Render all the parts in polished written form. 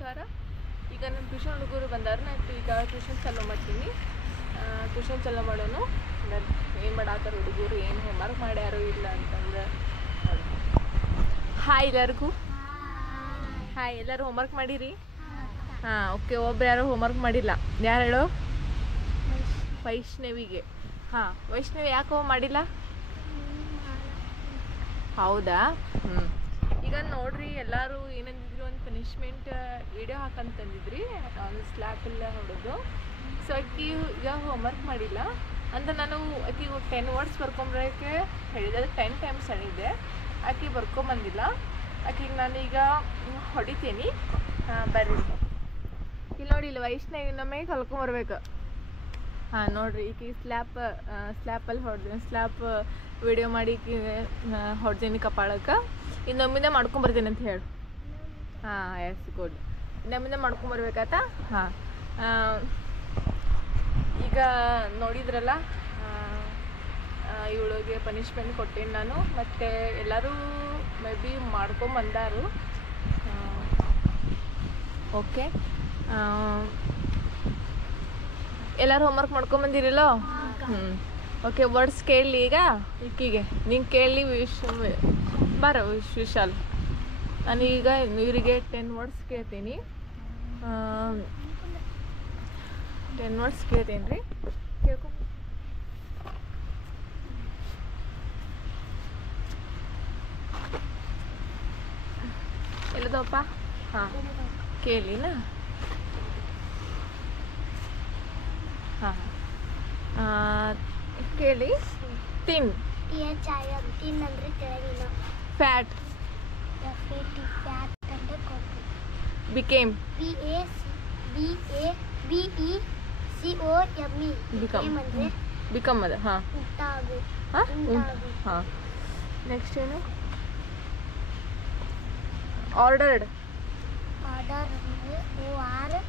ನಮಸ್ಕಾರ. ಈಗ ನಮ್ಮ ಟ್ಯೂಷನ್ ಹುಡುಗರು ಬಂದಾರ. ನಾನು ಈಗ ಟ್ಯೂಷನ್ ಚಾಲೂ ಮಾಡ್ತೀನಿ. ಟ್ಯೂಷನ್ ಚಾಲೂ ಮಾಡೋನು ಏನು ಮಾಡಾತಾರ ಹುಡುಗರು, ಏನು ಹೋಮ್ವರ್ಕ್ ಮಾಡ್ಯಾರು ಇಲ್ಲ ಅಂತಂದ್ರೆ ಹಾಯ್ ಎಲ್ಲರಿಗೂ. ಹಾಯ್, ಎಲ್ಲರೂ ಹೋಮ್ವರ್ಕ್ ಮಾಡಿರಿ? ಹಾಂ, ಓಕೆ. ಒಬ್ರು ಯಾರು ಹೋಮ್ವರ್ಕ್ ಮಾಡಿಲ್ಲ. ಯಾರು ಹೇಳೋ? ವೈಷ್ಣವಿಗೆ. ಹಾಂ, ವೈಷ್ಣವಿ ಯಾಕೋ ಮಾಡಿಲ್ಲ? ಹೌದಾ? ಈಗ ನೋಡ್ರಿ, ಎಲ್ಲರೂ ಏನಂದಿದ್ರು, ಒಂದು ಪನಿಷ್ಮೆಂಟ್ ವಿಡಿಯೋ ಹಾಕಂತಂದಿದ್ರಿ, ಒಂದು ಸ್ಲ್ಯಾಪ್ ಎಲ್ಲ ಹೊಡೆದು. ಸೊ ಆಕಿ ಈಗ ಹೋಮ್ವರ್ಕ್ ಮಾಡಿಲ್ಲ ಅಂತ ನಾನು ಆಕಿಗೆ 10 ವರ್ಡ್ಸ್ ಬರ್ಕೊಂಬರೋಕ್ಕೆ ಹೇಳಿದೆ. ಅದು 10 ಟೈಮ್ಸ್ ಹೇಳಿದ್ದೆ. ಆಕಿ ಬರ್ಕೊಂಬಂದಿಲ್ಲ. ಆಕಿಗೆ ನಾನೀಗ ಹೊಡಿತೀನಿ. ಬರ್ರಿ ಇಲ್ಲಿ ನೋಡಿ, ಇಲ್ಲಿ ವೈಷ್ಣವಿ ನಮಗೆ ಕಲ್ಕೊಂಬರ್ಬೇಕು. ಹಾಂ ನೋಡಿರಿ, ಈಗ ಸ್ಲ್ಯಾಪಲ್ಲಿ ಹೊಡೆದೀನಿ. ಸ್ಲ್ಯಾಪ್ ವಿಡಿಯೋ ಮಾಡಿ ಹೊಡೆದೀನಿ ಕಪಾಳಕ್ಕೆ. ಇನ್ನೊಮ್ಮಿಂದ ಮಾಡ್ಕೊಂಬರ್ತೀನಿ ಅಂತ ಹೇಳು. ಹಾಂ, ಎಸ್, ಗುಡ್. ಇನ್ನೊಮ್ಮಿಂದ ಮಾಡ್ಕೊಂಬರ್ಬೇಕಾತ. ಹಾಂ, ಈಗ ನೋಡಿದ್ರಲ್ಲ, ಇವಳಿಗೆ ಪನಿಷ್ಮೆಂಟ್ ಕೊಟ್ಟೇನಿ ನಾನು. ಮತ್ತು ಎಲ್ಲರೂ ಮೇ ಬಿ ಮಾಡ್ಕೊಂಬಂದಾರು. ಓಕೆ, ಎಲ್ಲರೂ ಹೋಮ್ವರ್ಕ್ ಮಾಡ್ಕೊಂಬಂದಿರಲ್ಲೋ? ಓಕೆ, ವರ್ಡ್ಸ್ ಕೇಳಲಿ ಈಗ ಈಕಿಗೆ. ನಿಂಗೆ ಕೇಳಲಿ ಬರೋ ವಿಶಾಲ್. ನಾನೀಗ ಇವರಿಗೆ 10 ವರ್ಡ್ಸ್ ಕೇಳ್ತೀನಿ. 10 ವರ್ಡ್ಸ್ ಕೇಳ್ತೀನಿ ರೀ, ಕೇಳ್ಕೊ. ಎಲ್ಲದಪ್ಪ? ಹಾಂ, ಕೇಳಿನಾ? ಹಾಂ, ಕೇಳಿ. ತಿನ್. ತಿನ್ ಅಂದ್ರೆ ತೆಳಗಿನ. ಫ್ಯಾಟ್. ಫ್ಯಾಟ್ ಅಂದ್ರೆ ಕೊಬ್ಬು. ಬಿಕೇಮ್. BACOME. ಬಿಕಮ್ ಅಂದ್ರೆ ಬಿಕಮ್ ಅದ. ಹಾಂ, ಉಂಟಾಗು. ಹಾಂ. ಹಾಂ, ನೆಕ್ಸ್ಟ್ ಏನು? ಆರ್ಡರ್ಡ್. ಆರ್ಡರ್ ಅಂದ್ರೆ ORDERED.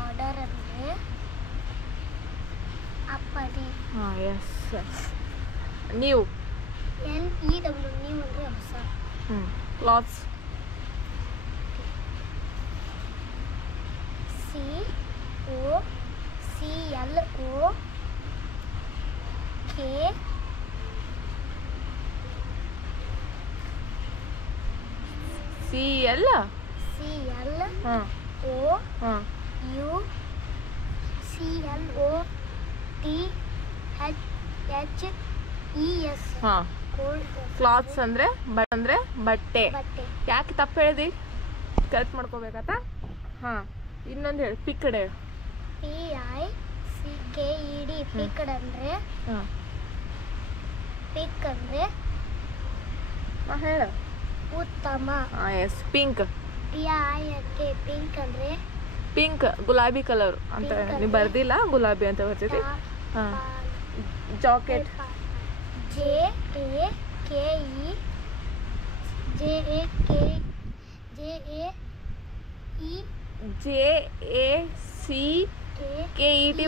ಆರ್ಡರ್ ಅಂದ್ರೆ ಅಪ್ಪಡಿ. ಹಾಂ, ಎಸ್. ನೀವು. NEW. ನೀವು ಅಂದ್ರೆ ಹೊಸ. ಕ್ಲಾತ್ಸ್. COCLOK. CL. ಹಾಂ. ಹಾಂ. UCLOTHES. ಹಾಂ, ಕ್ಲಾತ್ಸ್ ಅಂದರೆ ಬಟ್ಟೆ. ಯಾಕೆ ತಪ್ಪು ಹೇಳಿದಿ? ಕರೆಕ್ಟ್ ಮಾಡ್ಕೋಬೇಕಾತ. ಹಾಂ, ಇನ್ನೊಂದು ಹೇಳಿ. ಪಿಕ್ಡ್ ಹೇಳು. PICKED. ಪಿಕ್ಡ್ ಅಂದ್ರೆ ಹಾಂ. ಪಿಕ್ ಅಂದ್ರೆ ಹಾಂ, ಹೇಳು. ಉತ್ತಮ. ಹಾಂ, ಎಸ್. ಪಿಂಕ್. PINK. ಪಿಂಕ್ ಅಂದ್ರೆ ಪಿಂಕ್, ಗುಲಾಬಿ ಕಲರ್ ಅಂತ ನೀವು ಬರ್ದಿಲ್ಲ, ಗುಲಾಬಿ ಅಂತ ಬರ್ತಿದ್ದಿ. ಹಾಂ, ಜಾಕೆಟ್. JACKET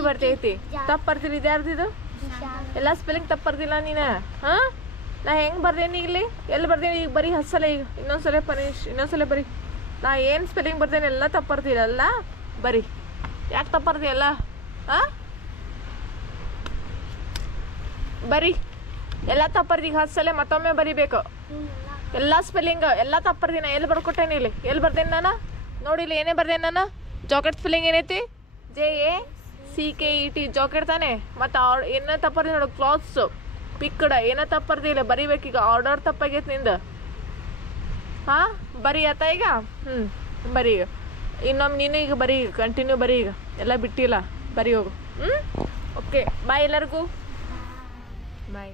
ಬರ್ತೈತಿ. ತಪ್ಪು ಬರ್ತೀನಿ. ಇದು ಯಾರ್ದಿದು? ಎಲ್ಲ ಸ್ಪೆಲ್ಲಿಂಗ್ ತಪ್ಪು ಬರ್ದಿಲ್ಲ ನೀನು. ಹಾಂ, ನಾ ಹೆಂಗೆ ಬರ್ದೇನಿ ಇಲ್ಲಿ? ಎಲ್ಲಿ ಬರ್ದೇನಿ ಈಗ? ಬರೀ ಹಸಲ. ಈಗ ಇನ್ನೊಂದ್ಸಲ ಬರೀ. ನಾ ಏನು ಸ್ಪೆಲ್ಲಿಂಗ್ ಬರ್ದೇನೆ ಎಲ್ಲ ತಪ್ಪು ಬರ್ತೀರಲ್ಲ. ಬರೀ. ಯಾಕೆ ತಪ್ಪು ಬರ್ತೀಯಲ್ಲ? ಹಾಂ, ಬರೀ. ಎಲ್ಲ ತಪ್ಪು ಬರ್ದಿ. ಈಗ ಹಸಲೆ ಮತ್ತೊಮ್ಮೆ ಬರಿಬೇಕು. ಎಲ್ಲ ಸ್ಪೆಲ್ಲಿಂಗ್ ಎಲ್ಲ ತಪ್ಪು ಬರ್ದಿನ. ಎಲ್ಲಿ ಬರ್ಕೊಟ್ಟೇನಿ? ಇಲ್ಲಿ ಎಲ್ಲಿ ಬರ್ದೇನೆ ನಾನು? ನೋಡಿಲ್ಲ, ಏನೇ ಬರ್ದೇನೆ ನಾನು? ಜಾಕೆಟ್ ಸ್ಪೆಲ್ಲಿಂಗ್ ಏನೈತಿ? JACKET. ಜಾಕೆಟ್ ತಾನೆ. ಮತ್ತು ಏನ ತಪ್ಪರ್ದಿ ನೋಡು? ಕ್ಲಾತ್ಸ್. ಪಿಕ್ಡ್ ಏನ ತಪ್ಪರ್ದಿಲ್ಲ, ಬರಿಬೇಕೀಗ. ಆರ್ಡರ್ ತಪ್ಪಾಗೈತೆ ನಿಂದು. ಹಾಂ, ಬರೀ ಆತ ಈಗ. ಬರೀ ಈಗ. ಇನ್ನೊಮ್ಮೆ ನೀನು ಈಗ ಬರೀ, ಕಂಟಿನ್ಯೂ ಬರೀ. ಈಗ ಎಲ್ಲ ಬಿಟ್ಟಿಲ್ಲ, ಬರೀ ಹೋಗು. ಓಕೆ, ಬಾಯ್ ಎಲ್ಲರಿಗೂ. ಬಾಯ್.